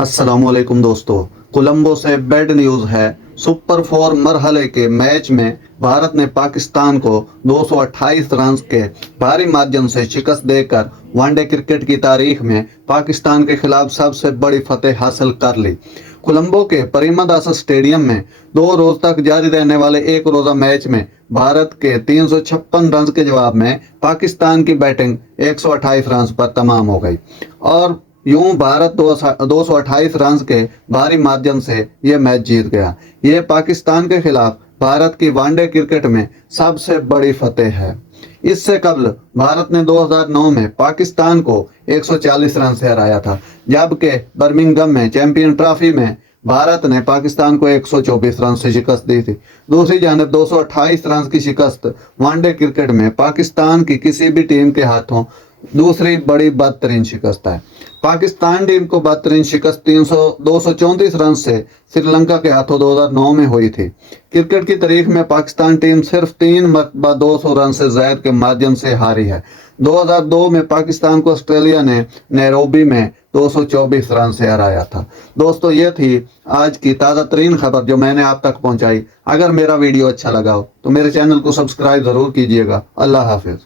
अस्सलामुअलैकुम दोस्तों। कोलंबो से बैड न्यूज़ है। सुपर 4 मरहले के मैच में भारत ने पाकिस्तान को 228 रन के भारी मार्जिन से शिकस्त देकर वनडे क्रिकेट की तारीख में पाकिस्तान के खिलाफ सबसे बड़ी फतेह हासिल कर ली। कोलंबो के प्रेमदासा स्टेडियम में 2 रोज तक जारी रहने वाले एक रोजा मैच में भारत के 356 रन के जवाब में पाकिस्तान की बैटिंग 128 रन पर तमाम हो गई और यूं भारत 228 रन के भारी मार्जिन से यह मैच जीत गया। यह पाकिस्तान के खिलाफ भारत की वनडे क्रिकेट में सबसे बड़ी फतेह है। इससे कबल भारत ने 2009 में पाकिस्तान को 140 रन से हराया था, जबकि बर्मिंघम में चैंपियन ट्रॉफी में भारत ने पाकिस्तान को 124 रन से शिकस्त दी थी। दूसरी जानब 228 रन की शिकस्त वनडे क्रिकेट में पाकिस्तान की किसी भी टीम के हाथों दूसरी बड़ी बदतरीन शिकस्त है। पाकिस्तान टीम को बदतरीन शिकस्त 234 रन से श्रीलंका के हाथों 2009 में हुई थी। क्रिकेट की तारीख में पाकिस्तान टीम सिर्फ 3 मरतबा 200 रन से ज्यादा के मार्जिन से हारी है। 2002 में पाकिस्तान को ऑस्ट्रेलिया ने नैरोबी में 224 रन से हराया था। दोस्तों, ये थी आज की ताज़ा तरीन खबर जो मैंने आप तक पहुंचाई। अगर मेरा वीडियो अच्छा लगा हो तो मेरे चैनल को सब्सक्राइब जरूर कीजिएगा। अल्लाह हाफिज।